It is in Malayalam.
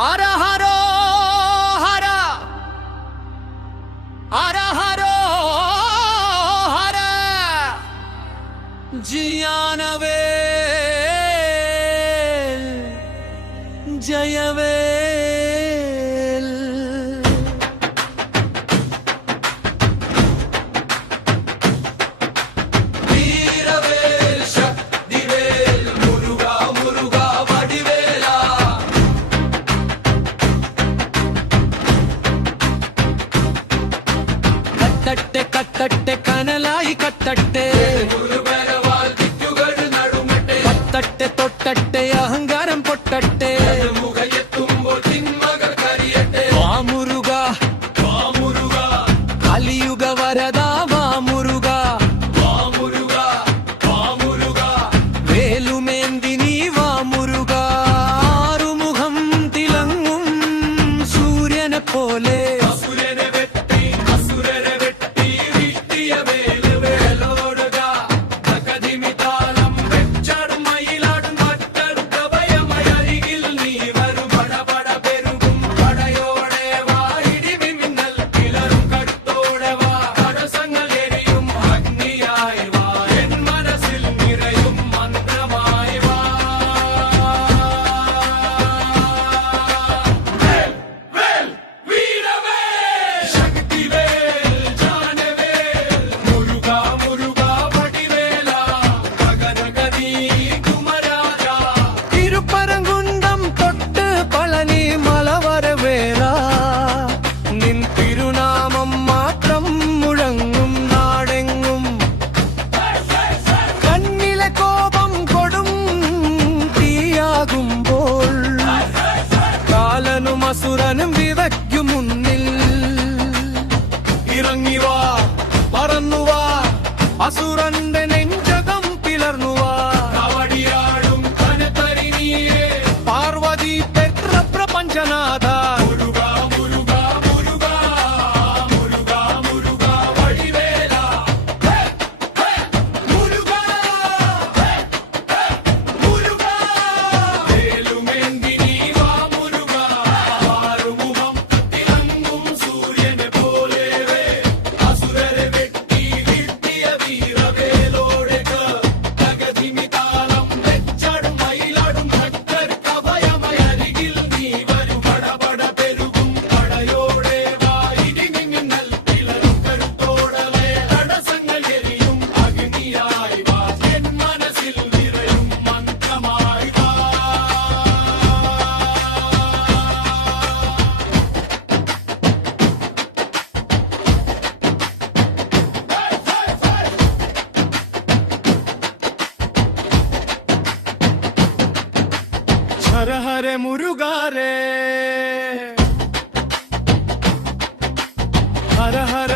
ഹര ഹരോ ഹര ഹര ഹരോ ഹര ജിയാനവേ ജയവേ കത്തട്ടെ കത്തട്ടെ കനലായി കത്തട്ടെ കത്തട്ടെ തൊട്ടട്ടെ അഹങ്കാരം പൊട്ടട്ടെ വാമുരുക കലിയുഗ വരദാ വാമുരുക വേലുമേന്തി നീ വാമുരുക ആറുമുഖം തിളങ്ങും സൂര്യനെ പോലെ അസുരനും വിതയ്ക്കു മുന്നിൽ ഇറങ്ങിവാ പറന്നുവാ അസുരന്റെ നെഞ്ചകം പിളർന്നുവാ കവടിയാടും കനത്തരിനീരെ പാർവതി പെത്ര പ്രപഞ്ചനാഥ ഹര ഹര മുരുകാരേ ഹര ഹര